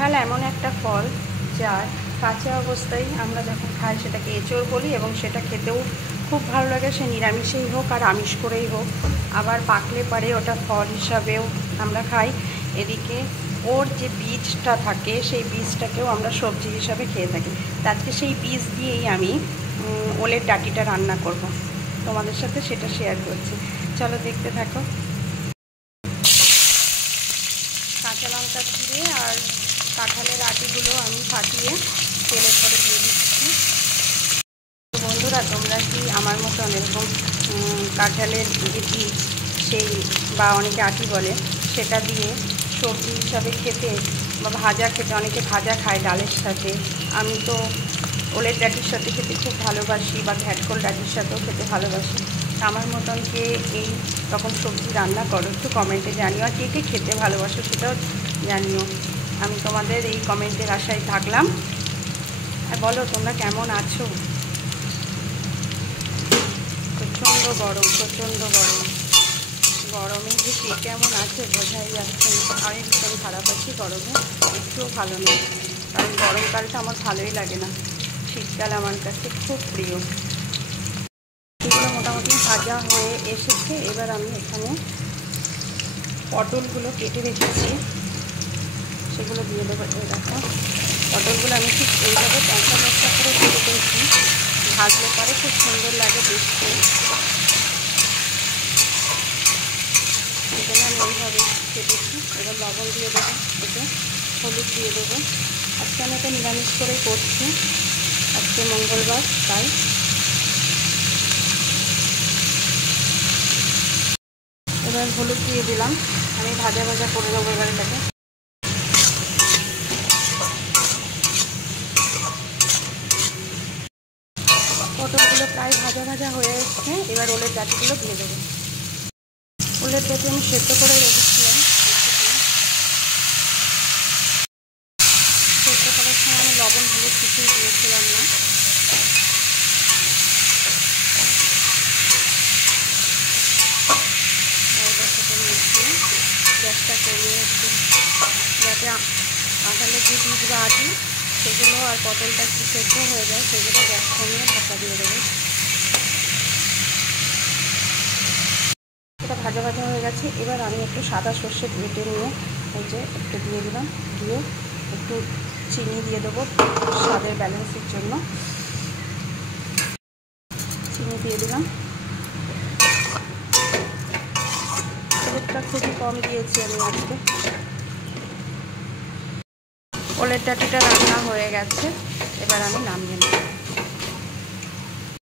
কাঁঠাল এমন একটা ফল যার কাঁচা অবস্থায় আমরা যখন খাই সেটাকে এঁচোড় বলি, এবং সেটা খেতেও খুব ভালো লাগে, সে নিরামিষেই হোক আর আমিষ করেই হোক। আবার পাকলে পারে ওটা ফল হিসাবেও আমরা খাই। এদিকে ওর যে বীজটা থাকে সেই বীজটাকেও আমরা সবজি হিসাবে খেয়ে থাকি। আজকে সেই বীজ দিয়েই আমি ওলের ডাঁটিটা রান্না করব, তোমাদের সাথে সেটা শেয়ার করছি। চলো দেখতে থাকো। কাঁচা লঙ্কা চিড়ে আর কাঁঠালের আটিগুলো আমি ফাটিয়ে তেলের পরে দিয়ে দিচ্ছি। বন্ধুরা, তোমরা কি আমার মতন এরকম কাঁঠালের যে বীজ সেই বা অনেকে আটি বলে সেটা দিয়ে সবজি হিসাবে খেতে বা ভাজা খেতে, অনেকে ভাজা খায় ডালের সাথে, আমি তো ওলের ডাঁটির সাথে খেতে খুব ভালোবাসি, বা ঘ্যাটকোল ডাঁটির সাথেও খেতে ভালোবাসি। আমার মতন কে এই রকম সবজি রান্না করো একটু কমেন্টে জানিও, আর কে কে খেতে ভালোবাসো সেটাও জানিও। আমি তোমাদের এই কমেন্টের আশায় থাকলাম। আর বলো তোমরা কেমন আছো। প্রচণ্ড গরম, প্রচণ্ড গরম। গরমে যে কে কেমন আছে বোঝাই যাচ্ছে না। আমি ভীষণ খারাপ আছি গরমে, একটুও ভালো নেই। কারণ গরমকালটা আমার ভালোই লাগে না, শীতকাল আমার কাছে খুব প্রিয়। এগুলো মোটামুটি ভাজা হয়ে এসেছে। এবার আমি এখানে পটলগুলো কেটে রেখেছি সেগুলো দিয়ে দেবো। এই দেখো, পটলগুলো আমি ঠিক এইভাবে কঞ্চা মশলা করে কেটে দিয়েছি, ভাজলে পরে খুব সুন্দর লাগে দেখতে। এখানে আমি এইভাবে কেটেছি। এবার লবণ দিয়ে দেবো, এতে হলুদ দিয়ে দেবো। আজকে আমি এটা নিরামিষ করে করছি, আজকে মঙ্গলবার তাই। এবার হলুদ দিয়ে দিলাম, আমি ভাজা ভাজা করে দেবো এবার এটাকে। পটলগুলো প্রায় ভাজা ভাজা হয়ে এসছে। এবার ওলের ডাঁটিগুলো দিয়ে দেবো। ওলের ডাঁটি আমি সেদ্ধ করে রেখেছিলাম, সেদ্ধ করার সময় আমি লবণ হলুদ কিছুই দিয়েছিলাম না। গ্যাসটা কমিয়ে একটু, যাতে কাঁঠালের যে বীজ বা আটি সেগুলো আর পটলটা একটু সেদ্ধ হয়ে যায়, সেগুলো গ্যাস কমিয়ে ঢাকা দিয়ে দেবো। এটা ভাজা ভাজা হয়ে গেছে। এবার আমি একটু সাদা সর্ষে বেটে নিয়ে এই যে একটু দিয়ে দিলাম, দিয়ে একটু চিনি দিয়ে দেবো স্বাদের ব্যালেন্সের জন্য। চিনি দিয়ে দিলাম, হলুদটা খুবই কম দিয়েছি আমি আজকে। ওলের ডাঁটিটা রান্না হয়ে গেছে, এবার আমি নামিয়ে নেব।